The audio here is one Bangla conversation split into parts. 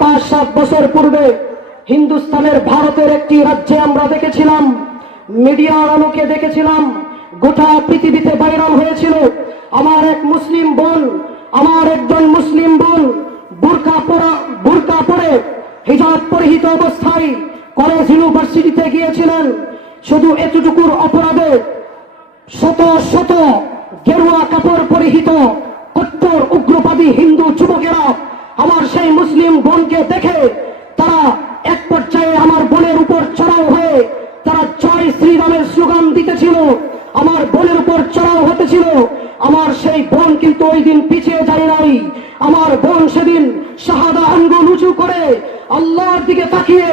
5-7 বছর পূর্বে হিন্দুস্তানের ভারতের একটি রাজ্যে আমরা দেখেছিলাম, মিডিয়ার আলোকে দেখেছিলাম, গোটা পৃথিবীতে ভাইরাল হয়েছিল। আমার একজন মুসলিম বোন বুরকা পরে হিজাব পরিহিত অবস্থায় কলেজ ইউনিভার্সিটিতে গিয়েছিলেন। শুধু এতটুকুর অপরাধে শত শত গেরুয়া কাপড় পরিহিত কট্টর উগ্রবাদী হিন্দু যুবকেরা আমার সেই মুসলিম বোনকে দেখে তারা এক পর্যায়ে আমার বোনের উপর চড়াও হয়ে তারা জয় শ্রীরামের স্লোগান দিতেছিল, আমার বোনের উপর চড়াও হতেছিল। আমার সেই বোন কিন্তু ওই দিন পিছিয়ে যায় নাই। আমার বোন সেদিন শাহাদা আঙ্গুল উঁচু করে আল্লাহর দিকে তাকিয়ে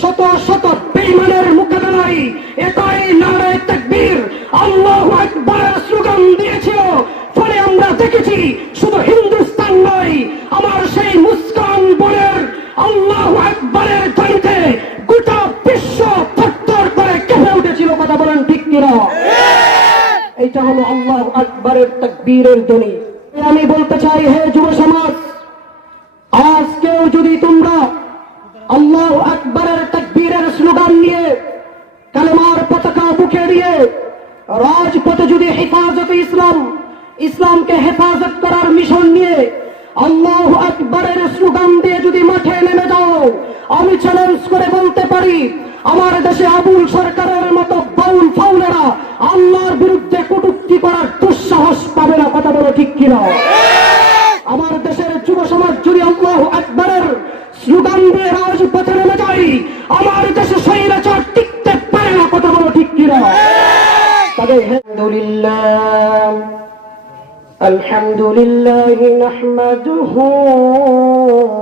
শত শত বেঈমানের মোকাবেলায় একই নারে তাকবীর আল্লাহু আকবার স্লোগান দিয়েছিল। ফলে আমরা দেখেছি শুধু হিন্দুস্তান নয়, আমার সেই মুসকান বোনের আল্লাহু আকবারের ধ্বনিতে গোটা বিশ্ব থরথর করে কেঁপে উঠেছিল। কথা বলেন ঠিক কিনা? এইটা হলো আল্লাহু আকবারের তাকবীরের ধ্বনি। আমি বলতে চাই, হে যুব সমাজ, আজকেও যদি তোমরা আল্লাহু আকবারের তাকবীরের স্লোগান নিয়ে কালেমার পতাকা বুকে দিয়ে রাজপথে যদি ইসলামকে হেফাজত করার মিশন নিয়ে আল্লাহু আকবারের স্লোগান দিয়ে যদি মাঠে নেমে যাও, আমি চ্যালেঞ্জ করে বলতে পারি আমার দেশে আবুল সরকারের মতো বাউল ফাউলেরা আল্লাহর বিরুদ্ধে কটূক্তি করার দুঃসাহস পাবে না। কথা বলো ঠিক কিনা? আমার দেশের যুব সমাজ যদি আল্লাহু আকবারের স্লোগান দিয়ে রাজপথে নেমে যায়, আমার দেশে স্বৈরাচার টিকতে পারে না। কথা বলো ঠিক কিনা? তবে আলহামদুলিল্লাহ নাহমাদুহু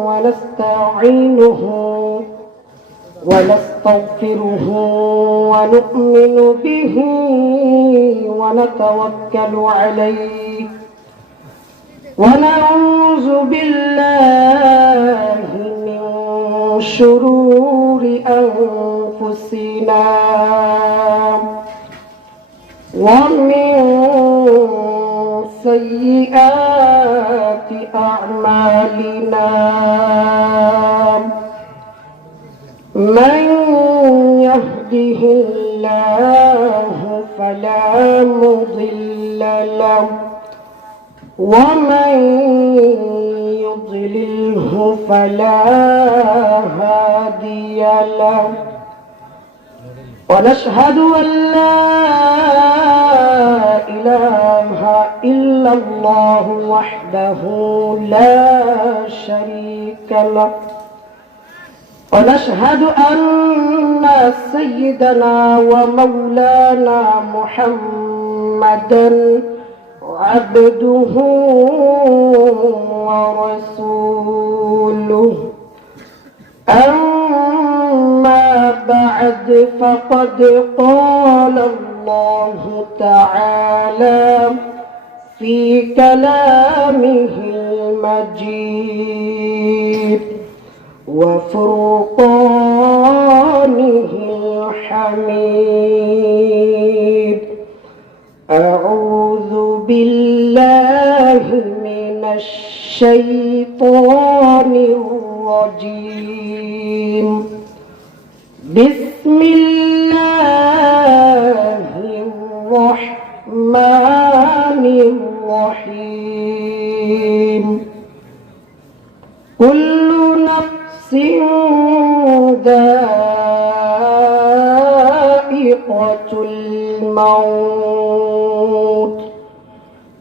ওয়া নাস্তাঈনুহু ওয়া নাস্তাগফিরুহু ওয়া নু'মিনু বিহি ওয়া নাতাওয়াক্কালু আলাইহি ওয়া নাউযু বিল্লাহি মিন শুরুরি আনফুসিনা ওয়া মিন سيئات أعمالنا من يهده الله فلا مضل له ومن يضلله فلا هادي له ونشهد أن لا إله إلا الله وحده لا شريك له ونشهد أن سيدنا ومولانا محمدا عبده ورسوله أما بعد فقد قال الله تعالى في كلامه المجيد وفرقانه الحميد أعوذ بالله من الشيطان الرجيم بسم الله الرحمن الرحيم كل نفس ذائقة الموت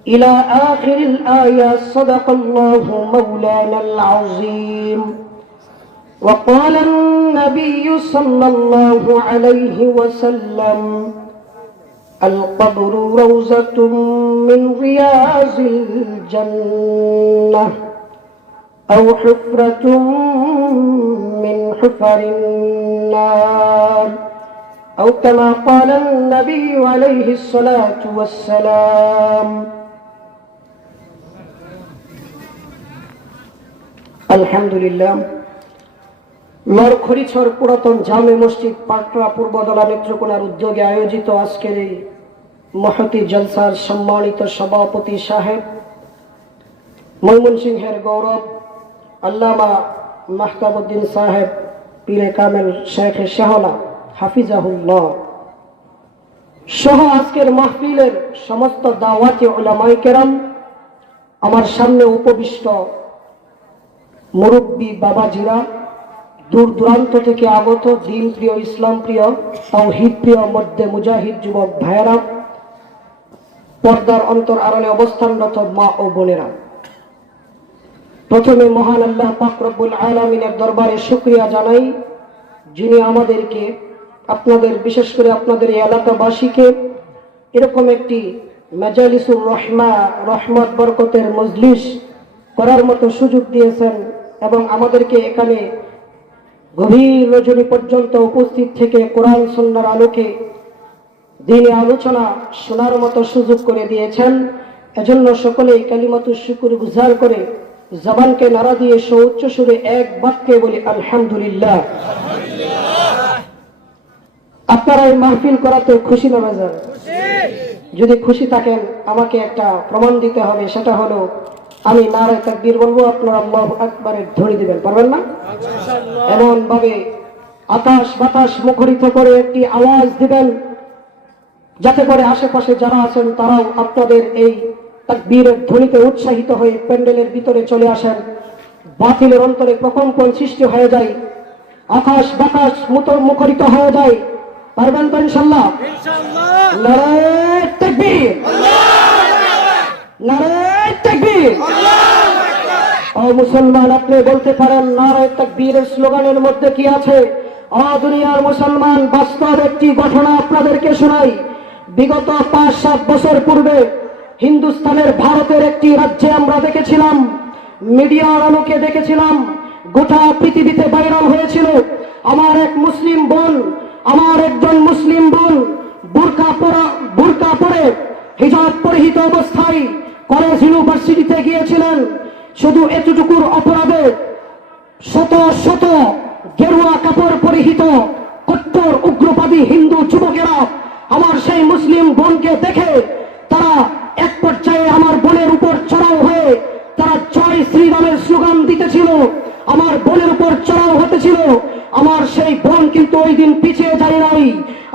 إلى آخر الآية. صدق الله مولانا العظيم. وقال النبي صلى الله عليه وسلم القبر روضة من رياض الجنة أو حفرة من حفر النار أو كما قال النبي عليه الصلاة والسلام. الحمد لله. লরখরিছর পুরাতন জামে মসজিদ পাটরা পূর্বদলা নেত্রকোনার উদ্যোগে আয়োজিত আজকের এই মহতি জলসার সম্মানিত সভাপতি সাহেব, ময়মনসিংহের গৌরব আল্লামা মাহতাবউদ্দিন সাহেব পীরে কামেল শেখ শাহলা হাফিজাহুল্লাহ সহ আজকের মাহফিলের সমস্ত দাওয়াতি উলামায়ে কেরাম, আমার সামনে উপবিষ্ট মুরব্বী বাবাজিরা, দূর দূরান্ত থেকে আগত দিন প্রিয়, ইসলাম প্রিয়, তাওহীদ প্রিয়, মধ্যে মুজাহিদ যুবক ভাইয়েরা, পর্দার অন্তর আড়ালে অবস্থানরত মা ও বোনেরা, প্রথমে মহান আল্লাহ পাক রব্বুল আলামিনের দরবারে শুকরিয়া জানাই, যিনি আমাদেরকে, আপনাদের, বিশেষ করে আপনাদের এই এলাকাবাসীকে এরকম একটি মাজালিসুর রহমা, রহমত বরকতের মজলিস করার মতো সুযোগ দিয়েছেন এবং আমাদেরকে এখানে গভীর রজনী পর্যন্ত উপস্থিত থেকে কোরআন সুন্নাহর আলোকে দ্বীনি আলোচনা শোনার মতো সুযোগ করে দিয়েছেন। এজন্য সকলেই কালিমাতুশ শুকর গুজার করে জবানকে নাড়া দিয়ে সুউচ্চ সুরে এক বাক্যে বলি আলহামদুলিল্লাহ। আপনারা এই মাহফিল করাতে খুশি না বেজার? যদি খুশি থাকেন আমাকে একটা প্রমাণ দিতে হবে, সেটা হলো আমি নারে তাকবীর বলবো, আপনারা আল্লাহু আকবারের ধ্বনি দিবেন, পারবেন না? এমন ভাবে আকাশ বাতাস মুখরিত করে একটি আওয়াজ দিবেন যাতে করে আশেপাশে যারা আছেন তারাও আপনাদের এই তাকবীরের ধ্বনিতে উৎসাহিত হয়ে প্যান্ডেলের ভিতরে চলে আসেন। বাতিলের অন্তরে প্রকম্পন সৃষ্টি হয়ে যায়, আকাশ বাতাস মুখরিত হয়ে যায়। পারবেন তো ইনশাআল্লাহ? নারে তাকবীর, নারে তাকবীর। ও মুসলমান, আপনি বলতে পারেন নারে তাকবীরের স্লোগানের মধ্যে কি আছে? দুনিয়ার মুসলমান, বাস্তব একটি ঘটনা আপনাদেরকে শোনাই। বিগত 5-7 বছর পূর্বে হিন্দুস্তানের ভারতের একটি রাজ্যে আমরা দেখেছিলাম, মিডিয়ার আলোকে দেখেছিলাম, গোটা পৃথিবীতে ভাইরাল হয়েছিল, আমার এক মুসলিম বোন, আমার একজন মুসলিম বোন বুরকা পরে হিজাব পরিহিত অবস্থায় কলেজ ইউনিভার্সিটিতে গিয়েছিলেন। শুধু এতটুকুর অপরাধে শত শত গেরুয়া কাপড় পরিহিত কট্টর উগ্রবাদী হিন্দু যুবকেরা আমার সেই মুসলিম বোনকে দেখে তারা এক পর্যায়ে আমার বোনের উপর চড়াও হয়ে তারা জয় শ্রীরামের স্লোগান দিতেছিল, আমার বোনের উপর চড়াও হতেছিল। আমার সেই বোন কিন্তু ওই দিন পিছিয়ে যায় নাই।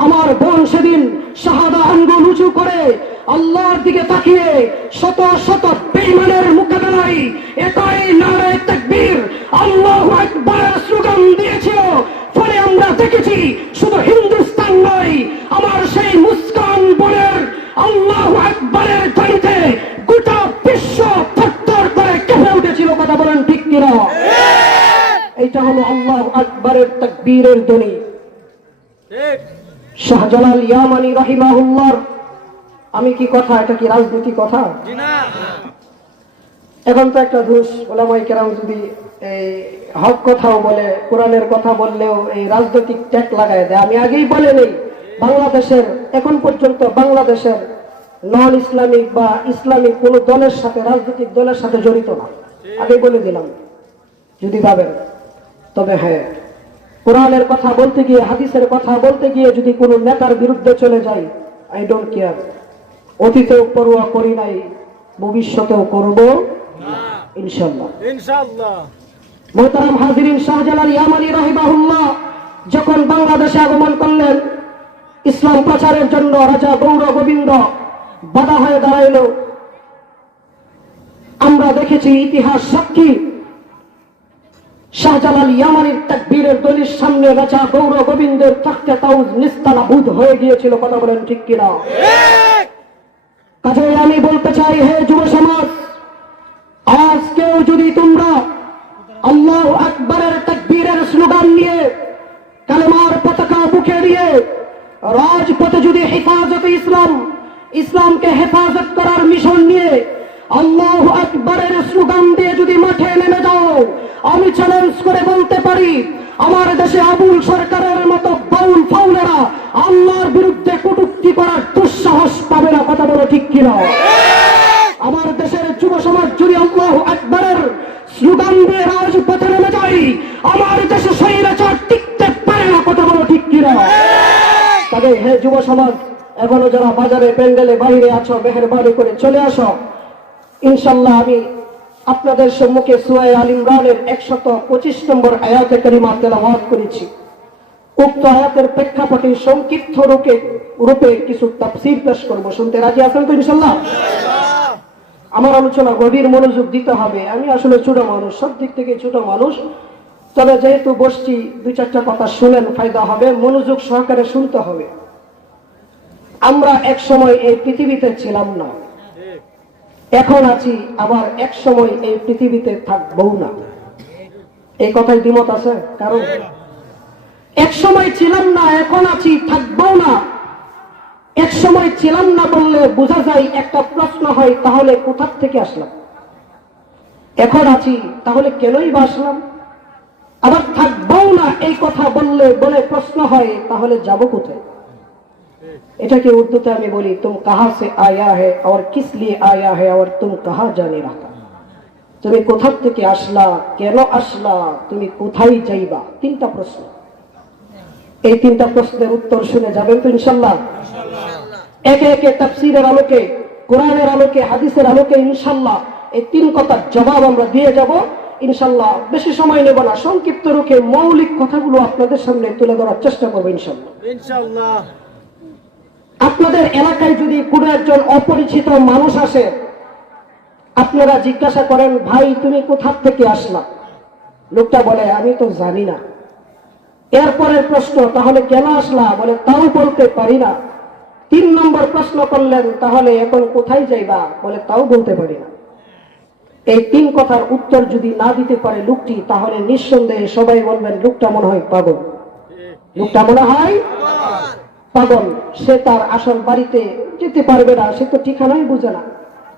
আমার বোন সেদিন শাহাদা আঙ্গুল উঁচু করে আল্লাহর দিকে তাকিয়ে শত শত বেঈমানের মোকাবেলায় একই নারে তাকবীর, আল্লাহু আকবার স্লোগান দিয়েছিল। ফলে আমরা দেখেছি শুধু হিন্দুস্তান নয়, আমার সেই মুস্কান বোনের আল্লাহু আকবারের ধ্বনিতে গোটা বিশ্ব থরথর করে কেঁপে উঠেছিল। কথা বলেন ঠিক কিনা? এটা হলো আল্লাহু আকবারের তাকবীরের ধ্বনি। শাহজালাল ইয়ামানি রাহিমাহুল্লাহ, আমি কি কথা, এটা কি রাজনীতি কথা? এখন তো একটা দোষ, ওলামায়ে কেরাম যদি এই হক কথাও বলে, কোরআনের কথা বললেও এই রাজনৈতিক ট্যাগ লাগায় দেয়। আমি আগেই বলে নেই, বাংলাদেশের এখন পর্যন্ত বাংলাদেশের নন ইসলামিক বা ইসলামিক কোন দলের সাথে, রাজনৈতিক দলের সাথে জড়িত না, আগেই বলে দিলাম যদি ভাবেন। তবে হ্যাঁ, কোরআনের কথা বলতে গিয়ে, হাদিসের কথা বলতে গিয়ে যদি কোনো নেতার বিরুদ্ধে চলে যাই, আই ডোন্ট কেয়ার। অতীতেও পরোয়া করি নাই, ভবিষ্যতেও করব ইনশাআল্লাহ। মোহতারাম হাজিরিন, শাহজালাল ইয়ামানি রাহিমাহুল্লাহ যখন বাংলাদেশে আগমন করলেন ইসলাম প্রচারের জন্য, রাজা গৌর গোবিন্দ বাধা হয়ে দাঁড়াইল। আমরা দেখেছি, ইতিহাস সাক্ষী, শাহজালাল ইয়ামানির তাকবীরের দলির সামনে রাজা গৌর গোবিন্দের তখতে তাউজ নিস্তানাবুদ হয়ে গিয়েছিল। কথা বলেন ঠিক কিনা? কাজেই আমি বলতে চাই, হে যুব সমাজ, আজকেও যদি তোমরা আল্লাহু আকবারের তাকবীরের স্লোগান নিয়ে, কালেমার পতাকা বুকে নিয়ে রাজপথে যদি হেফাজতে ইসলাম, ইসলামকে হেফাজত করার মিশন নিয়ে আল্লাহু আকবারের স্লোগান দিয়ে যদি মাঠে নেমে যাও, আমি চ্যালেঞ্জ করে বলতে পারি, আমার দেশে আবুল সরকারের মতো বাউল ফাউলেরা আল্লাহর বিরুদ্ধে কটূক্তি করার দুঃসাহস পাবে না। কথা বলো ঠিক কিনা? আমার দেশের যুব সমাজ যদি আল্লাহু আকবারের স্লোগান দিয়ে রাজপথে নেমে যায়, আমার দেশে স্বৈরাচার টিকতে পারে না। কথা বলো ঠিক কিনা? তবে হে যুব সমাজ, এখনো যারা বাজারে প্যান্ডেলে বাইরে আছো, মেহেরবানি করে চলে আসো। ইনশাল্লাহ আমি আপনাদের সম্মুখে সূরা আল ইমরানের 125 নম্বর আয়াতে কারিমা তেলাওয়াত করেছি। উক্ত আয়াতের প্রেক্ষাপটে সংক্ষিপ্ত রূপে কিছু তাফসীর পেশ করব। শুনতে রাজি আছেন তো ইনশাআল্লাহ? আমার আলোচনা গভীর মনোযোগ দিতে হবে। আমি আসলে ছোট মানুষ, সব দিক থেকে ছোট মানুষ, তবে যেহেতু বসছি দুই চারটা কথা শুনেন, ফায়দা হবে। মনোযোগ সহকারে শুনতে হবে। আমরা এক সময় এই পৃথিবীতে ছিলাম না, এখন আছি, আবার এক সময় এই পৃথিবীতে থাকবো না। এই কথায় দ্বিমত আছে কারণ? এক সময় ছিলাম না, এখন আছি, থাকবো না। এক সময় ছিলাম না বললে বোঝা যায়, একটা প্রশ্ন হয়, তাহলে কোথা থেকে আসলাম? এখন আছি, তাহলে কেনই বা আসলাম? আবার থাকবো না এই কথা বলে প্রশ্ন হয়, তাহলে যাব কোথায়? এটাকে উর্দুতে আমি বলি, তুম কাহা সে আয়া হে আর কিস লিয়ে আয়া হে আর তুম কাহা জানে রাখা। তুমি কোথা থেকে আসলা, কেন আসলা, তুমি কোথায় যাইবা? তিনটা প্রশ্ন। এই তিনটা প্রশ্নের উত্তর শুনে যাবেন তো ইনশাআল্লাহ? একে একে তাফসীরের আলোকে, কোরআনের আলোকে, হাদিসের আলোকে ইনশাআল্লাহ এই তিন কথার জবাব আমরা দিয়ে যাব ইনশাআল্লাহ। বেশি সময় নেব না, সংক্ষিপ্ত রূপে মৌলিক কথাগুলো আপনাদের সামনে তুলে ধরার চেষ্টা করবো ইনশাআল্লাহ। আপনাদের এলাকায় যদি কোনো একজন অপরিচিত মানুষ আসে, আপনারা জিজ্ঞাসা করেন, ভাই তুমি কোথা থেকে আসলা? লোকটা বলে, আমি তো জানি না। এরপরের প্রশ্ন, তাহলে কেন আসলা? বলে, তাও বলতে পারি না। 3 নম্বর প্রশ্ন করলেন, তাহলে এখন কোথায় যাইবা? বলে, তাও বলতে পারি না। এই 3 কথার উত্তর যদি না দিতে পারে লোকটি, তাহলে নিঃসন্দেহে সবাই বলবেন, লোকটা মনে হয় পাগল। লোকটা মনে হয় পাগল। সে তার আসল বাড়িতে যেতে পারবে না, সে তো ঠিকানাই বুঝে না।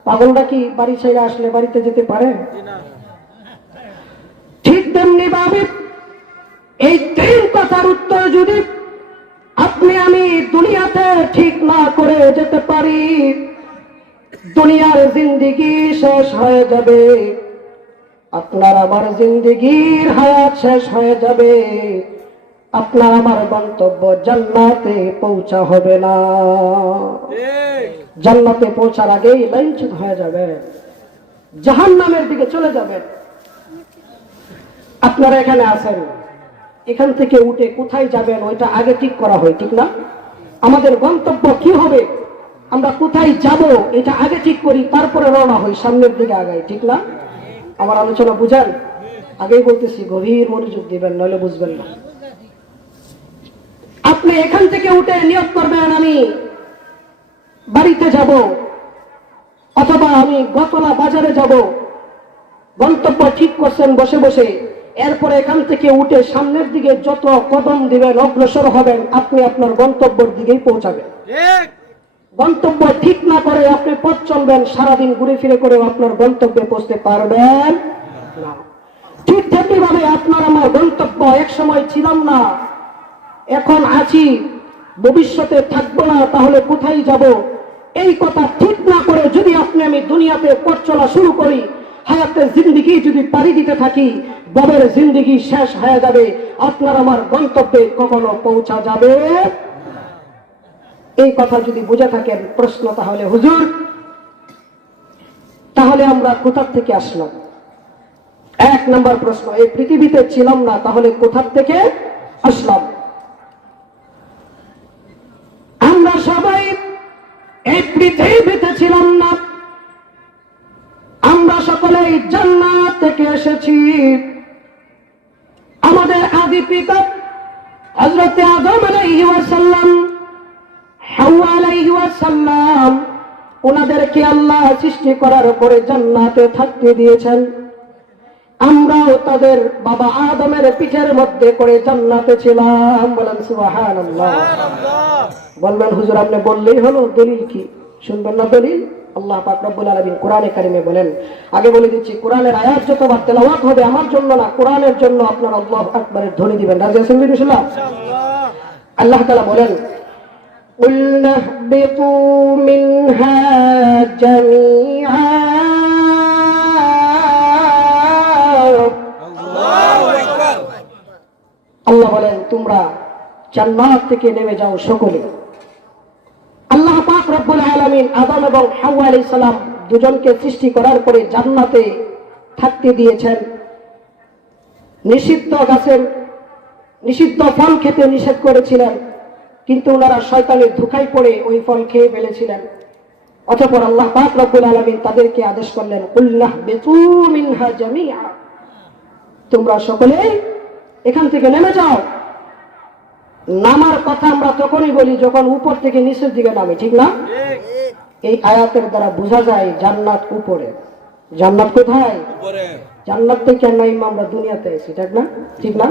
পাগলটা কি বাড়ি ছেড়ে আসলে বাড়িতে যেতে পারে? ঠিক তেমনি ভাবে এই 3 কথার উত্তর যদি আপনি আমি দুনিয়াতে ঠিক না করে যেতে পারি, দুনিয়ার জিন্দেগি শেষ হয়ে যাবে, আপনার আমার জিন্দেগির হায়াত শেষ হয়ে যাবে, আপনার আমার গন্তব্য জান্নাতে পৌঁছা হবে না। জান্নাতে পৌঁছার আগেই লাইনচ্যুত হয়ে যাবে, জাহান্নামের দিকে চলে যাবে। আপনারা এখানে আছেন, এখান থেকে উঠে কোথায় যাবেন ওইটা আগে ঠিক করা হয়, ঠিক না? আমাদের গন্তব্য কি হবে, আমরা কোথায় যাব, এটা আগে ঠিক করি, তারপরে রওনা হই, সামনের দিকে আগাই, ঠিক না? আমার আলোচনা বুঝেন? আগেই বলতেছি, গভীর মনোযোগ দিবেন, নইলে বুঝবেন না। আপনি এখান থেকে উঠে নিয়ত করবেন, আমি বাড়িতে যাব, অথবা আমি গতলা বাজারে যাব। গন্তব্য ঠিক করছেন বসে বসে। এরপরে এখান থেকে উঠে সামনের দিকে যত কদম দিবেন, অগ্রসর হবেন, আপনি আপনার গন্তব্যের দিকেই পৌঁছাবেন। গন্তব্য ঠিক না করে আপনি পথ চলবেন, সারাদিন ঘুরে ফিরে করে আপনার গন্তব্যে পৌঁছতে পারবেন না। ঠিক তেমনি ভাবে আপনার আমার গন্তব্য, এক সময় ছিলাম না, এখন আছি, ভবিষ্যতে থাকবো না, তাহলে কোথায় যাব? এই কথা ঠিক না করে যদি আপনি আমি দুনিয়াতে পথ চলা শুরু করি, হায়াতের জিন্দেগি যদি পাড়ি দিতে থাকি, ববের জিন্দেগি শেষ হয়ে যাবে, আপনার আমার গন্তব্যে কখনো পৌঁছা যাবে। এই কথা যদি বুঝে থাকেন, প্রশ্ন তাহলে, হুজুর তাহলে আমরা কোথা থেকে আসলাম? 1 নম্বর প্রশ্ন, এই পৃথিবীতে ছিলাম না, তাহলে কোথা থেকে আসলাম? আমরা সবাই এই পৃথিবীতে ছিলাম না, আমরা সকলেই জান্নাত থেকে এসেছি। আমাদের আদি পিতা হযরত আদম আলাইহিস সালাম, হাওয়া আলাইহিস সালাম, ওনাদেরকে আল্লাহ সৃষ্টি করার পরে জান্নাতে থাকতে দিয়েছেন। আমরাও তাদের বাবা আদমের পিঠের মধ্যে করে জান্নাতে ছিলাম। বলেন সুবহানাল্লাহ। বলবেন, হুজুর আপনি বললেই হলো, দলিল কি? শুনবেন না দলিল? আল্লাহ পাক রব্বুল আলামিন কোরআনে কারিমে বলেন, আগে বলে দিচ্ছি, কোরআনের আয়াত যতবার তেলাওয়াত হবে আমার জন্য না, কোরআনের জন্য আপনার আল্লাহু আকবারের ধ্বনি দিবেন। রাজি আছেন ইনশাআল্লাহ? আল্লাহ তাআলা বলেন, কুল নাহবিতু মিনহা জামিআ। আল্লাহ বলেন, তোমরা জান্নাত থেকে নেমে যাও সকলে। আল্লাহ পাক রব্বুল আলামিন আদম এবং হাওয়া আলাইহিস সালাম দুজনকে সৃষ্টি করার পরে জান্নাতে থাকতে দিয়েছেন, নিষিদ্ধ গাছের নিষিদ্ধ ফল খেতে নিষেধ করেছিলেন, কিন্তু ওনারা শয়তানের ধোঁকায় পড়ে ওই ফল খেয়ে ফেলেছিলেন। অতঃপর আল্লাহ পাক রব্বুল আলামিন তাদেরকে আদেশ করলেন, কুল্লাহ বিতু মিনহা জামিআ, তোমরা সকলে এখান থেকে নেমে যাও। নামার কথা আমরা তখনই বলি যখন উপর থেকে নিচের দিকে নামে, ঠিক না? এই আয়াতের দ্বারা বোঝা যায় জান্নাত উপরে। জান্নাত কোথায়? জান্নাত থেকে নাই আমরা দুনিয়াতে এসেছি, ঠিক না? ঠিক না?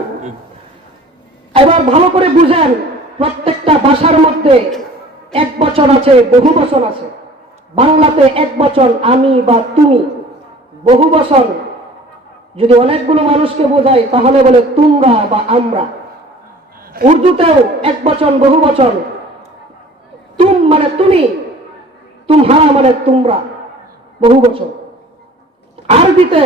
এবার ভালো করে বুঝেন, প্রত্যেকটা ভাষার মধ্যে এক বচন আছে, বহু বচন আছে। বাংলাতে এক বচন আমি বা তুমি, বহু বচন যদি অনেকগুলো মানুষকে বোঝায় তাহলে বলে তোমরা বা আমরা। উর্দুতেও এক বচন বহু বচন, তুম মানে তুমি, তুমহারা মানে তোমরা, বহু বচন। আরবিতে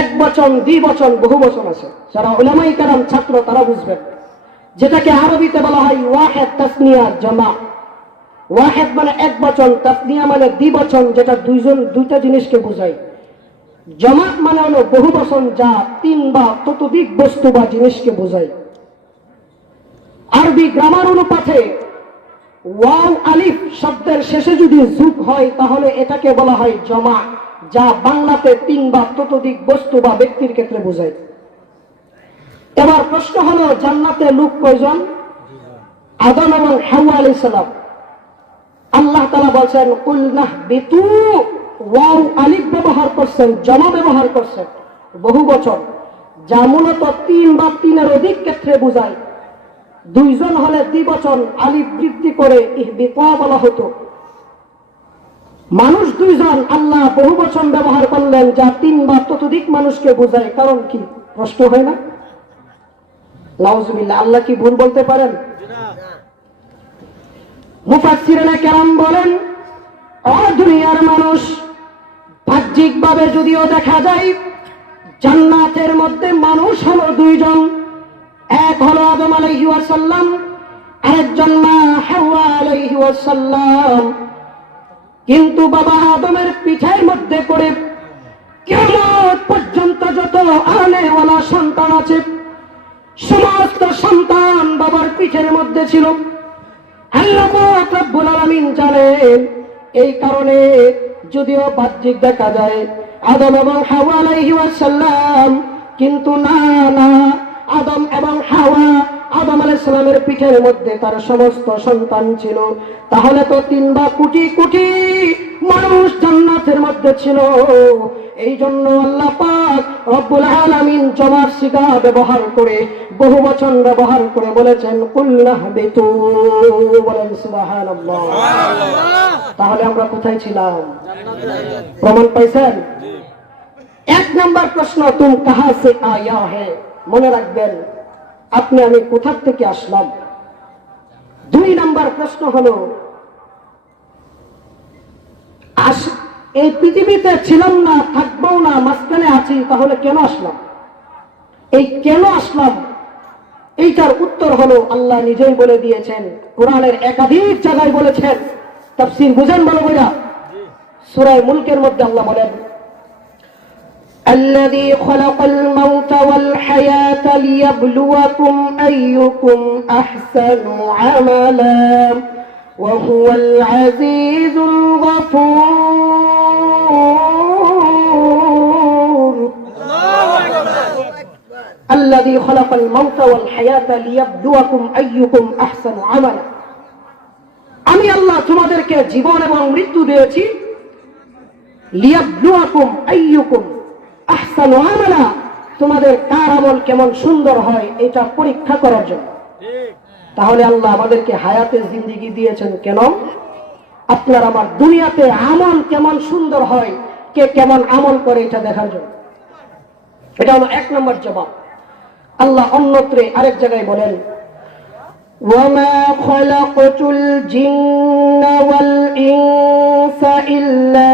এক বচন দ্বিবচন বহু বচন আছে। যারা উলামায়ে কেরাম ছাত্র তারা বুঝবেন, যেটাকে আরবিতে বলা হয় ওয়াহেদ, তাসনিয়া, জামা। ওয়াহেদ মানে এক বচন, তাসনিয়া মানে দ্বিবচন, যেটা দুইটা জিনিসকে বোঝায়। জামাত মানে হলো বহু বচন, যা তিন বা ততোধিক বস্তু বা জিনিসকে বোঝায়। আরবি গ্রামার অনুপাতে ওয়াও আলিফ শব্দের শেষে যদি যুগ হয় তাহলে এটাকে বলা হয় জমা, যা বাংলাতে তিন বা ততোধিক বস্তু বা ব্যক্তির ক্ষেত্রে বোঝায়। এবার প্রশ্ন হলো, জান্নাতে লোক কয়জন? আদম এবং হাওয়া আলাইহিস সালাম। আল্লাহ তাআলা বলেন কুলনাহ বিতু, ওয়াও আলিফ ব্যবহার করছেন, জমা ব্যবহার করছেন, বহু বচন, যা মূলত তিন বা তিনের অধিক ক্ষেত্রে বোঝায়। দুইজন হলে দ্বিবচন, আলিফ বৃদ্ধি করে ইহবিতা বলা হতো। মানুষ দুইজন, আল্লাহ বহু বচন ব্যবহার করলেন, যা তিন বা ততোধিক মানুষকে বোঝায়। কারণ কি? প্রশ্ন হয় না? নাউজুবিল্লাহ, আল্লাহ কি ভুল বলতে পারেন? মুফাসসিরিনে কেরাম বলেন, দুনিয়ার মানুষ বাহ্যিকভাবে যদিও দেখা যায় জান্নাতের মধ্যে মানুষ হলো দুইজন, এক হলো আদম আলাইহি ওয়াসাল্লাম, আরেকজন মা হাওয়া আলাইহি ওয়াসাল্লাম। কিন্তু বাবা আদমের পিঠের মধ্যে করে কিয়ামত পর্যন্ত যত আনেওয়ালা সন্তান আছে, সমস্ত সন্তান বাবার পিঠের মধ্যে ছিল। আল্লাহ পাক রব্বুল আলামিন জানেন। এই কারণে যদিও বাহ্যিক দেখা যায় আদম এবং হাওয়া আলাইহি ওয়াসাল্লাম, কিন্তু না, আদম এবং হাওয়া, আদম আলাইহিস সালামের পিঠের মধ্যে তার সমস্ত সন্তান ছিল। তাহলে তো 3 বা কোটি কোটি মানুষ জান্নাতের মধ্যে ছিল। এই জন্য আল্লাহ পাক রব্বুল আলামিন জমার সিগা ব্যবহার করে, বহু বচন ব্যবহার করে বলেছেন কুল্লাহ বিতু। বলেন সুবহানাল্লাহ। তাহলে আমরা কোথায় ছিলাম? প্রমাণ পাইছেন? এক নাম্বার প্রশ্ন, তুম কাহা সে আয়া হে, মনে রাখবেন আপনি আমি কোথা থেকে আসলাম। 2 নাম্বার প্রশ্ন হলো, এই পৃথিবীতে ছিলাম না, থাকবো না, মাঝখানে আছি, তাহলে কেন আসলাম? এই কেন আসলাম এইটার উত্তর হলো আল্লাহ নিজেই বলে দিয়েছেন। কোরআনের একাধিক জায়গায় বলেছেন। তাফসীর বুঝেন ভালো করে? সূরা মুলকের মধ্যে আল্লাহ বলেন, الذي خلق الموت والحياة ليبلوكم أيكم أحسن عملا وهو العزيز الغفور الذي خلق الموت والحياة ليبلوكم أيكم أحسن عملا। আমি আল্লাহ তোমাদেরকে জীবন এবং মৃত্যু দিয়েছি, লিয়াবলুয়াকুম আইয়ুকুম আহসানু আমালা, তোমাদের কার আমল কেমন সুন্দর হয় এটা পরীক্ষা করার জন্য। তাহলে আল্লাহ আমাদেরকে হায়াতের জিন্দেগি দিয়েছেন কেন? আপনার আমার দুনিয়াতে আমল কেমন সুন্দর হয়, কে কেমন আমল করে এটা দেখার জন্য। এটা হলো 1 নম্বর জবাব। আল্লাহ অন্যত্রে আরেক জায়গায় বলেন, ওয়ামা খালাকতুল জিন্না ওয়াল ইনসা ইল্লা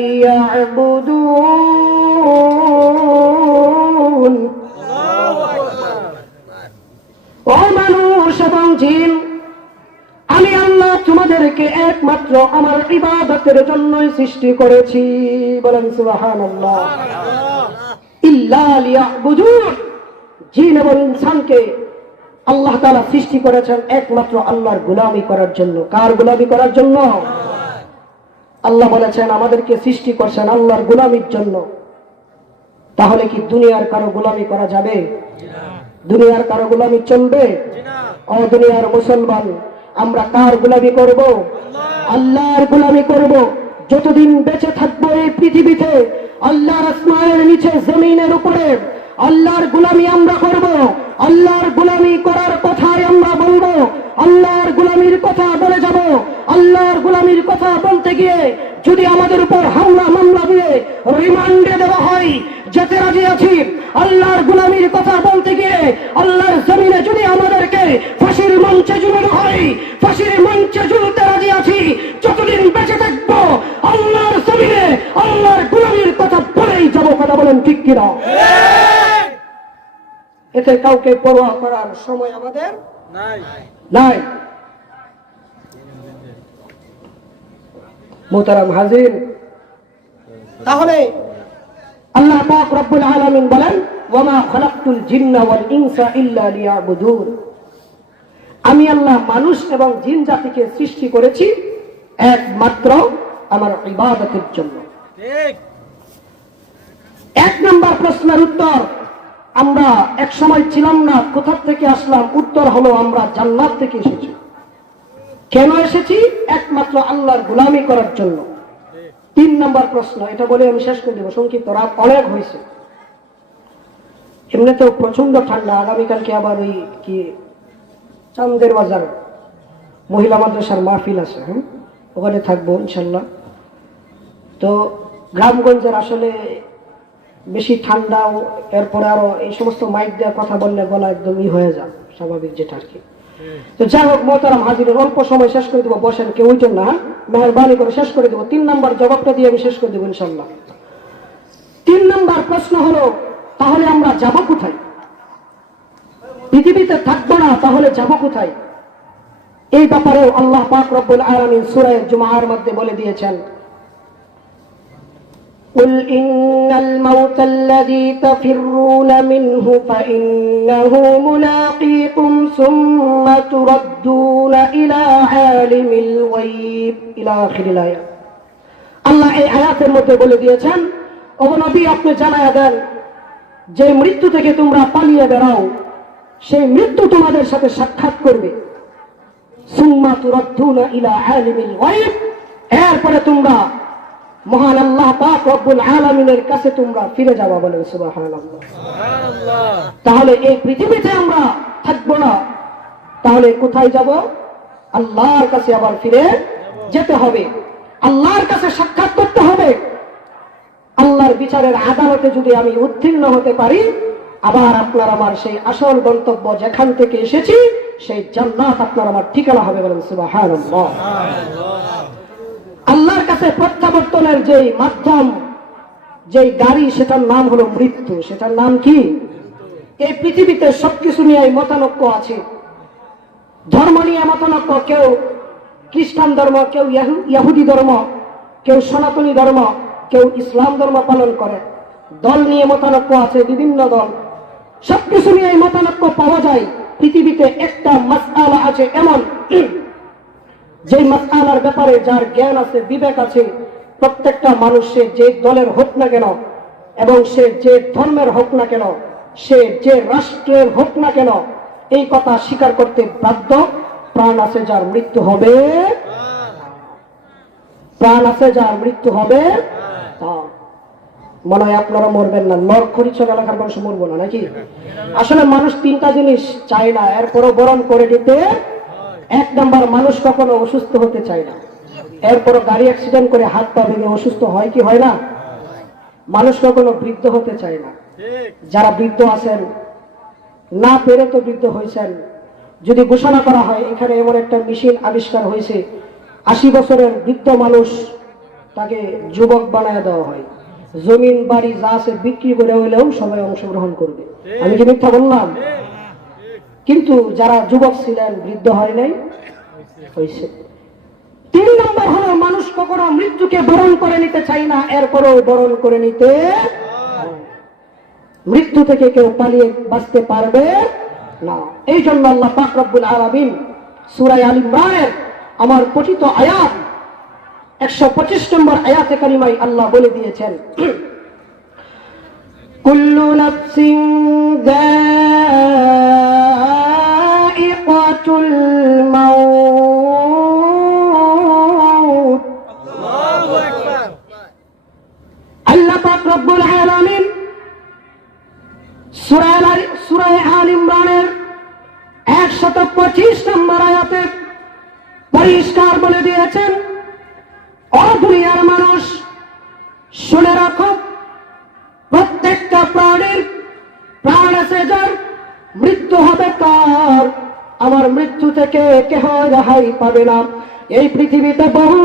লিয়াবুদুন। ও মানুষ এবং জিন, আমি আল্লাহ তোমাদেরকে একমাত্র আমার ইবাদতের জন্যই সৃষ্টি করেছি। বলেন সুবহানাল্লাহ। ইল্লা লিয়াবুদুন, জিন এবং ইনসানকে আল্লাহ তাআলা সৃষ্টি করেছেন একমাত্র আল্লাহর গোলামি করার জন্য। কার গোলামি করার জন্য? আল্লাহ বলেছেন আমাদেরকে সৃষ্টি করছেন আল্লাহর গোলামির জন্য। তাহলে কি দুনিয়ার কারো গোলামি করা যাবে? দুনিয়ার কারো গোলামি চলবে? ও দুনিয়ার মুসলমান, আমরা কার গোলামি করব? আল্লাহর গোলামি করব। যতদিন বেঁচে থাকবো এই পৃথিবীতে আল্লাহর আসমানের নিচে জমিনের উপরে আল্লাহর গোলামি আমরা করব। আল্লাহর গোলামি করার কথাই আমরা বলবো, আল্লাহর গোলামির কথা বলে যাব। আল্লাহর গোলামির কথা বলতে গিয়ে যদি আমাদের উপর হামলা মামলা দিয়ে রিমান্ডে দেওয়া হয়, যেতে রাজি আছি। আল্লাহর গোলামির কথা বলতে গিয়ে আল্লাহর জমিনে যদি আমাদেরকে ফাঁসির মঞ্চে ঝুলানো হয়, ফাঁসির মঞ্চে ঝুলতে রাজি আছি। যতদিন বেঁচে থাকবো আল্লাহর জমিনে আল্লাহর গোলামির কথা বলেই যাব। কথা বলেন ঠিক কিনা? এতে কাউকে পরোয়া করার সময় আমাদের নাই। মুহতারাম হাজির, তাহলে আল্লাহ পাক রব্বুল আলামিন বলেন ওয়ামা খালাকতুল জিন্না ওয়াল ইনসা ইল্লা লিয়াবুদুন, আমি আল্লাহ মানুষ এবং জিন জাতিকে সৃষ্টি করেছি একমাত্র আমার ইবাদতের জন্য। ঠিক। এক নম্বর প্রশ্নের উত্তর, আমরা এক সময় ছিলাম না, কোথা থেকে আসলাম? উত্তর হলো আমরা জান্নাত থেকে এসেছি। কেন এসেছি? একমাত্র আল্লাহর গোলামি করার জন্য। 3 নম্বর প্রশ্ন, এটা বলে আমি শেষ করে দেবো, সংক্ষিপ্ত, রাত অনেক হয়েছে। এমনিতেও প্রচন্ড ঠান্ডা। আগামীকালকে আবার ওই কি চান্দের বাজার মহিলা মাদ্রাসার মাহফিল আছে, ওখানে থাকবো ইনশাল্লাহ। তো গ্রামগঞ্জের আসলে বেশি ঠান্ডা, এরপরে আরো এই সমস্ত মাইক দেওয়ার কথা বললে গলা একদমই হয়ে যায়, স্বাভাবিক যেটা আর কি। তো যাই হোক মোহতারাম হাজিরের, অল্প সময় শেষ করে দেবো, বসেন, কেউ উঠেন না, মেহরবানি করে শেষ করে দেবো। 3 নম্বর জবাবটা দিয়ে আমি শেষ করে দেবো ইনশাল্লাহ। 3 নম্বর প্রশ্ন হলো, তাহলে আমরা যাব কোথায়? পৃথিবীতে থাকবো না, তাহলে যাব কোথায়? এই ব্যাপারেও আল্লাহ পাক রব্বুল আলামিন সূরা জুমার মধ্যে বলে দিয়েছেন, قل إن الموت الذي تفرون منه فإنه ملاقيكم ثم تردون إلى عالم الغيب إلى آخر الآية। আল্লাহ এই আয়াতের মধ্যে বলে দিয়েছেন, ও নবী আপনি জানায়া দেন, যে মৃত্যু থেকে তোমরা পালিয়ে বেড়াও সেই মৃত্যু তোমাদের সাথে সাক্ষাৎ করবে। সুম্মা তুরাদ্দুনা ইলা আলিমিল গায়ব, এরপরে তোমরা মহান আল্লাহ পাক রব্বুল আলামিনের কাছে তোমরা ফিরে যাবা। বলেন সুবহানাল্লাহ। তাহলে এই পৃথিবীতে আমরা থাকবো না, তাহলে কোথায় যাব? আল্লাহর কাছে আবার ফিরে যেতে হবে, আল্লাহর কাছে সাক্ষাৎ করতে হবে। আল্লাহর বিচারের আদালতে যদি আমি উত্তীর্ণ হতে পারি, আবার আপনার আমার সেই আসল গন্তব্য যেখান থেকে এসেছি সেই জান্নাত আপনার আমার ঠিকানা হবে। বলেন সুবহানাল্লাহ। আল্লাহর কাছে প্রত্যাবর্তনের যেই মাধ্যম, যেই গাড়ি, সেটার নাম হলো মৃত্যু। সেটার নাম কি? এই পৃথিবীতে সবকিছু নিয়ে মতানৈক্য আছে, ধর্ম নিয়ে মতানৈক্য, কেউ খ্রিস্টান ধর্ম, কেউ ইহুদি ধর্ম, কেউ সনাতনী ধর্ম, কেউ ইসলাম ধর্ম পালন করে। দল নিয়ে মতানৈক্য আছে, বিভিন্ন দল, সবকিছু নিয়ে মতানৈক্য পাওয়া যায়। পৃথিবীতে একটা মাসআলা আছে এমন, যে মাসআলার ব্যাপারে যার জ্ঞান আছে, বিবেক আছে, প্রত্যেকটা মানুষের যে দলের হোক না কেন এবং সে যে ধর্মের হোক না কেন, সে যে রাষ্ট্রের হোক না কেন, এই কথা স্বীকার করতে বাধ্য। প্রাণ আছে যার মৃত্যু হবে, প্রাণ আছে যার মৃত্যু হবে। মনে হয় আপনারা মরবেন না, নরখরিচর এলাকার মানুষ মরবো না নাকি? আসলে মানুষ 3টা জিনিস চায় না, এরপরও বরণ করে দিতে। 1 নম্বর, মানুষ কখনো অসুস্থ হতে চায় না, এরপরও গাড়ি অ্যাক্সিডেন্ট করে হাত পা ভেঙে অসুস্থ হয় কি হয় না? মানুষ কখনো বৃদ্ধ হতে চায় না। যারা বৃদ্ধ আছেন, না পেরে তো বৃদ্ধ হয়েছেন, যদি ঘোষণা করা হয় এখানে এমন একটা মেশিন আবিষ্কার হয়েছে, 80 বছরের বৃদ্ধ মানুষ তাকে যুবক বানায় দেওয়া হয়, জমিন বাড়ি যা আছে বিক্রি করে হইলেও সবাই অংশগ্রহণ করবে। আমি কি মিথ্যা বললাম? কিন্তু যারা যুবক ছিলেন, বৃদ্ধ হয় নাই, হয়েছে। তিন নম্বর হলো মানুষ কখনো মৃত্যুকে বরণ করে নিতে চায় না, এরপরেও বরণ করে নিতে মৃত্যু থেকে কেউ পালিয়ে বাঁচতে পারবে না। এই জন্য আল্লাহ পাক রব্বুল আলামিন সূরা আল ইমরানের আমার পঠিত আয়াত 125 নম্বর আয়াতে কারিমায় আল্লাহ বলে দিয়েছেন, কুল্লু নাফসিন যায়িকাতুল মাউত। আল্লাহু আকবার। আল্লাহ পাক রব্বুল আলামিন সূরা আল ইমরানের 125 নম্বর আয়াতে পরিষ্কার বলে দিয়েছেন, ও দুনিয়ার মানুষ শুনে রাখো, প্রত্যেকটা প্রাণীর প্রাণ আছে যার, মৃত্যু হবে তার। আমার মৃত্যু থেকে কেহ রেহাই পাবে না। এই পৃথিবীতে বহু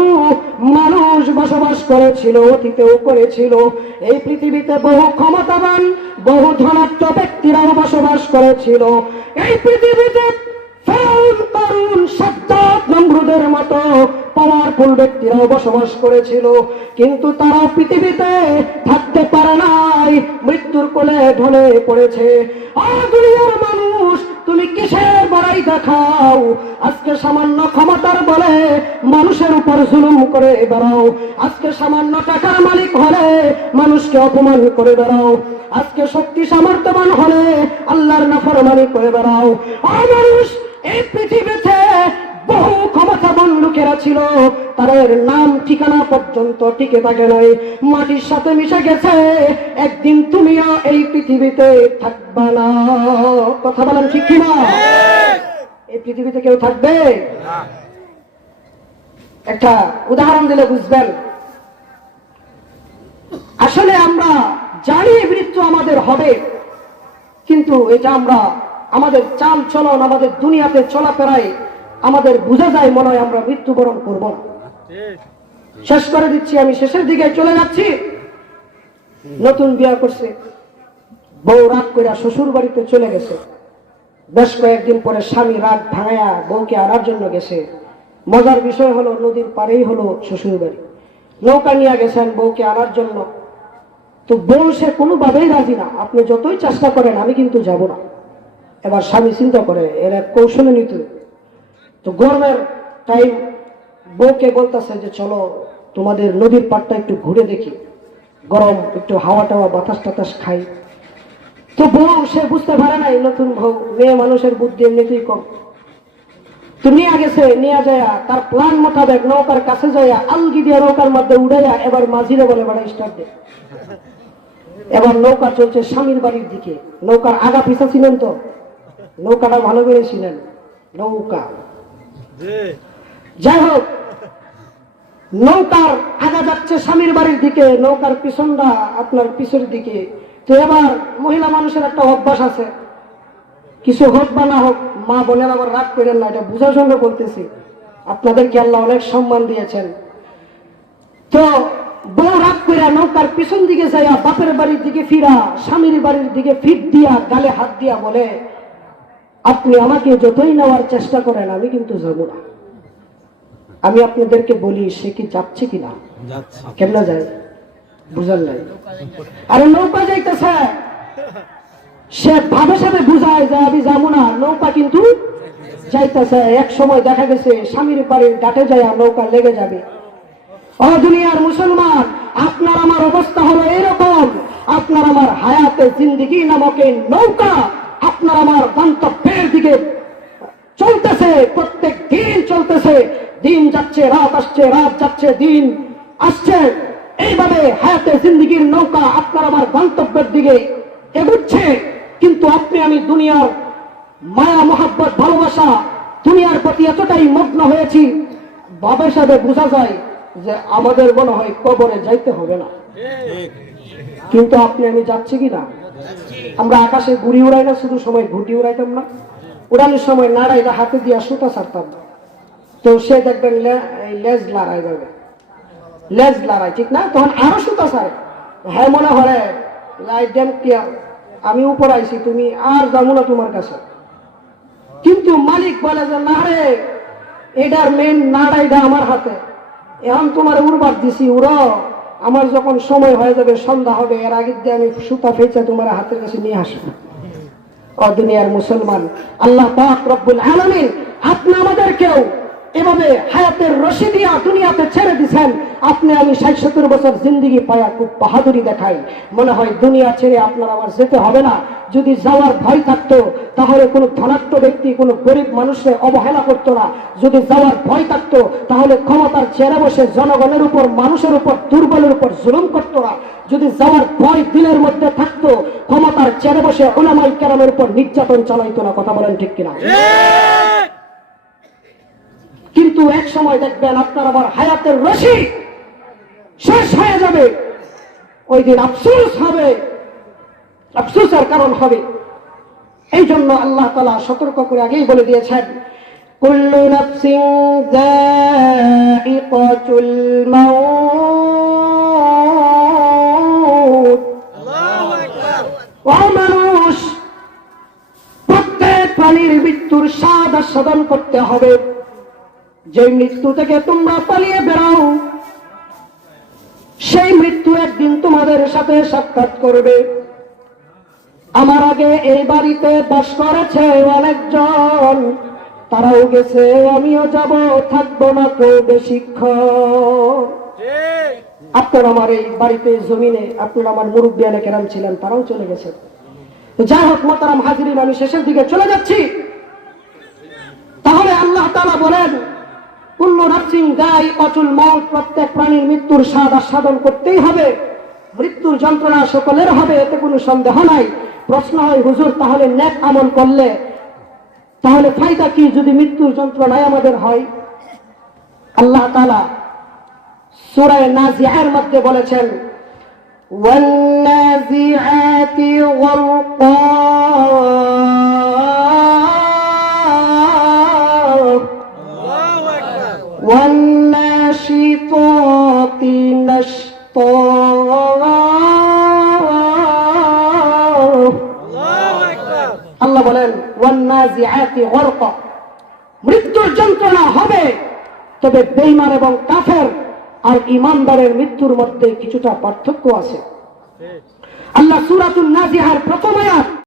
মানুষ বসবাস করেছিল, অতীতেও করেছিল। এই পৃথিবীতে বহু ক্ষমতাবান, বহু ধনাঢ্য ব্যক্তিরাও বসবাস করেছিল। এই পৃথিবীতে ফেরাউন, কারুন, সাদ্দাত, নমরুদের মতো পাওয়ারফুল ব্যক্তিরাও বসবাস করেছিল, কিন্তু তারাও পৃথিবীতে থাকতে পারে নাই, মৃত্যুর কোলে ঢলে পড়েছে। আর দুনিয়ার মানুষ, তুমি কিসের বড়াই দেখাও? আজকে সামান্য ক্ষমতার বলে মানুষের উপর জুলুম করে বেড়াও। আজকে সামান্য টাকার মালিক হলে মানুষকে অপমান করে বেড়াও। আজকে শক্তি সামর্থ্যবান হলে আল্লাহর নাফরমানি করে বেড়াও। আর মানুষ, এই পৃথিবীতে বহু ক্ষমতাবান লোকেরা ছিল, তাদের নাম ঠিকানা পর্যন্ত টিকে থাকে নাই, মাটির সাথে মিশে গেছে। একদিন তুমিও এই পৃথিবীতে থাকবে না। কথা বলেন ঠিক কিনা? এই পৃথিবীতে কেউ থাকবে না। একটা উদাহরণ দিলে বুঝবেন। আসলে আমরা জানি মৃত্যু আমাদের হবে, কিন্তু এটা আমরা আমাদের চাল চলন, আমাদের দুনিয়াতে চলাফেরায় আমাদের বোঝা যায় মনে হয় আমরা মৃত্যুবরণ করব না। শেষ করে দিচ্ছি, আমি শেষের দিকে চলে যাচ্ছি। নতুন বিয়ে করছে, বউ রাগ করে শ্বশুর বাড়িতে চলে গেছে। বেশ কয়েকদিন পরে স্বামী রাগ ভাঙায়া বউকে আনার জন্য গেছে। মজার বিষয় হলো, নদীর পাড়েই হলো শ্বশুর বাড়ি। নৌকা নিয়ে গেছেন বউকে আনার জন্য। তো বউ সে কোনোভাবেই রাজি না, আপনি যতই চেষ্টা করেন আমি কিন্তু যাব না। এবার স্বামী চিন্তা করে এর এক কৌশলে নিতে। তো গরমের টাইম, বউকে বলতেছে যে চলো তোমাদের নদীর পাড়টা একটু ঘুরে দেখি, গরম একটু হাওয়া টাওয়া বাতাস টাতাস খাই। তো বউ সে বুঝতে পারে নাই, নতুন বউ, মেয়ে মানুষের বুদ্ধি এমনিতেই কম। তো নিয়ে গেছে, নিয়ে যায় তার প্ল্যান মোতাবেক নৌকার কাছে যায় আলগি দিয়ে নৌকার মধ্যে উড়াইয়া এবার মাঝিরে বলে বেড়া স্টার্ট দে। এবার নৌকা চলছে স্বামীর বাড়ির দিকে। নৌকার আগা পিছা ছিলেন তো, নৌকাটা ভালো করে ছিলেন নৌকা। যাই হোক, নৌকার আগা যাচ্ছে স্বামীর বাড়ির দিকে, নৌকার পিছনটা আপনার পিছের দিকে। তো এবার মহিলা মানুষের একটা অভ্যাস আছে, কিছু হোক বা না হোক, মা বোনের আবার রাগ করেন না, এটা বুঝার জন্য বলতেছি, আপনাদেরকে আল্লাহ অনেক সম্মান দিয়েছেন। তো বউ রাগ করে নৌকার পিছন দিকে যাইয়া বাপের বাড়ির দিকে ফিরা, স্বামীর বাড়ির দিকে ফিট দিয়া গালে হাত দিয়া বলে, আপনি আমাকে যতই নেওয়ার চেষ্টা করেন আমি কিন্তু যাব না। আমি আপনাদেরকে বলি, সে কি যাচ্ছে কিনা? কেমন যায় বুঝার নাই। আরে নৌকা যাইতেছে, সে ভাবে সাথে বুঝায় যে আমি যাবো না, নৌকা কিন্তু যাইতেছে। এক সময় দেখা গেছে স্বামীর বাড়ির ঘাটে যায় নৌকা লেগে যাবে। ও দুনিয়ার মুসলমান, আপনার আমার অবস্থা হলো এরকম। আপনার আমার হায়াতে জিন্দেগি নামক এই নৌকা আপনার আমার গন্তব্যের দিকে চলতেছে, প্রত্যেক দিন চলতেছে। দিন যাচ্ছে রাত আসছে, রাত যাচ্ছে দিন আসছে। এইভাবে হায়াতে জিন্দেগির নৌকা আপনার আমার গন্তব্যের দিকে এগুচ্ছে। কিন্তু আপনি আমি দুনিয়ার মায়া মহাব্বত ভালোবাসা, দুনিয়ার প্রতি এতটাই মগ্ন হয়েছি, ভাবে সাথে বোঝা যায় যে আমাদের মনে হয় কবরে যাইতে হবে না। কিন্তু আপনি আমি যাচ্ছি কিনা? আমরা আকাশে ঘুড়ি উড়াই না, শুধু সময় ঘুটি উড়াইতাম না? উড়ানোর সময় নাড়াইলে হাতে দিয়া সুতা ছাড়তাম। তো সে দেখবেন লেজ লড়াই যাবে, লেজ লড়াই, ঠিক না? তখন আরো সুতা ছাড়ে। হ্যাঁ মনে হয় আমি উপর আইছি, তুমি আর যাবো না তোমার কাছে। কিন্তু মালিক বলে যে না রে, এটার মেন নাড়াইটা আমার হাতে। এখন তোমার উড়বার দিছি, উড়ো, আমার যখন সময় হয়ে যাবে, সন্ধ্যা হবে, এর আগে দিয়ে আমি সুতা ফেঁচে তোমার হাতের কাছে নিয়ে আসবো। ও দুনিয়ার মুসলমান, আল্লাহ পাক রব্বুল আলামিন আপনি আমাদেরকেও এভাবে হায়াতের রশি দিয়া দুনিয়াতে ছেড়ে দিচ্ছেন। আপনি আমি ৬০-৭০ বছর জিন্দিগি পায়া খুব বাহাদুরি দেখাই, মনে হয় দুনিয়া ছেড়ে আপনার আমার যেতে হবে না। যদি যাওয়ার ভয় থাকতো তাহলে কোনো ধনাঢ্য ব্যক্তি কোনো গরিব মানুষের অবহেলা করতো না। যদি যাওয়ার ভয় থাকতো তাহলে ক্ষমতার চেয়ারে বসে জনগণের উপর, মানুষের উপর, দুর্বলের উপর জুলুম করতো না। যদি যাওয়ার ভয় দিলের মধ্যে থাকতো, ক্ষমতার চেয়ারে বসে উলামায়ে কেরামের উপর নির্যাতন চালাইতো না। কথা বলেন ঠিক কিনা? কিন্তু এক সময় দেখবেন আপনার আবার হায়াতের রশি শেষ হয়ে যাবে, ওই দিন আফসোস হবে, আফসোসের কারণ হবে। এই জন্য আল্লাহ তাআলা সতর্ক করে আগেই বলে দিয়েছেন, কুল্লু নাফসিন যায়িকাতুল মাউত। আল্লাহু আকবার। ও মানুষ, প্রত্যেক প্রাণীর মৃত্যুর স্বাদ আস্বাদন করতে হবে। যে মৃত্যু থেকে তোমরা পালিয়ে বেড়াও, সেই মৃত্যু একদিন তোমাদের সাথে সাক্ষাৎ করবে। আমার আগে এই বাড়িতে বাস করেছে অনেকজন, তারাও গেছে, আমিও যাব, থাকবো না কেউ বেশিক্ষণ। আপনার আমার এই বাড়িতে জমিনে আপনার আমার মুরব্বিয়ানে কেরাম ছিলেন, তারাও চলে গেছে। যাই হোক মোহতারাম হাজিরিন, আমি শেষের দিকে চলে যাচ্ছি। তাহলে আল্লাহ তাআলা বলেন, কুল্লু নাফসিন যায়িকাতুল মাউত, প্রত্যেক প্রাণীর মৃত্যুর স্বাদ আস্বাদন করতেই হবে। মৃত্যুর যন্ত্রণা সকলের হবে, এতে কোনো সন্দেহ নাই। প্রশ্ন হয়, হুজুর তাহলে নেক আমল করলে তাহলে ফায়দা কি যদি মৃত্যুর যন্ত্রণায় আমাদের হয়? আল্লাহ তাআলা সূরা নাজিআর মধ্যে বলেছেন, ওয়ান নাজিআতি গরকা والناشطات نشطا আল্লাহ বলেন ওয়ান্নাজিআতি গরকা, মৃত্যুর যন্ত্রণা হবে, তবে বেঈমান এবং কাফের আর ঈমানদারের মৃত্যুর মধ্যে কিছুটা পার্থক্য আছে। আল্লাহ সূরাতুন নাজিআর প্রথম আয়াত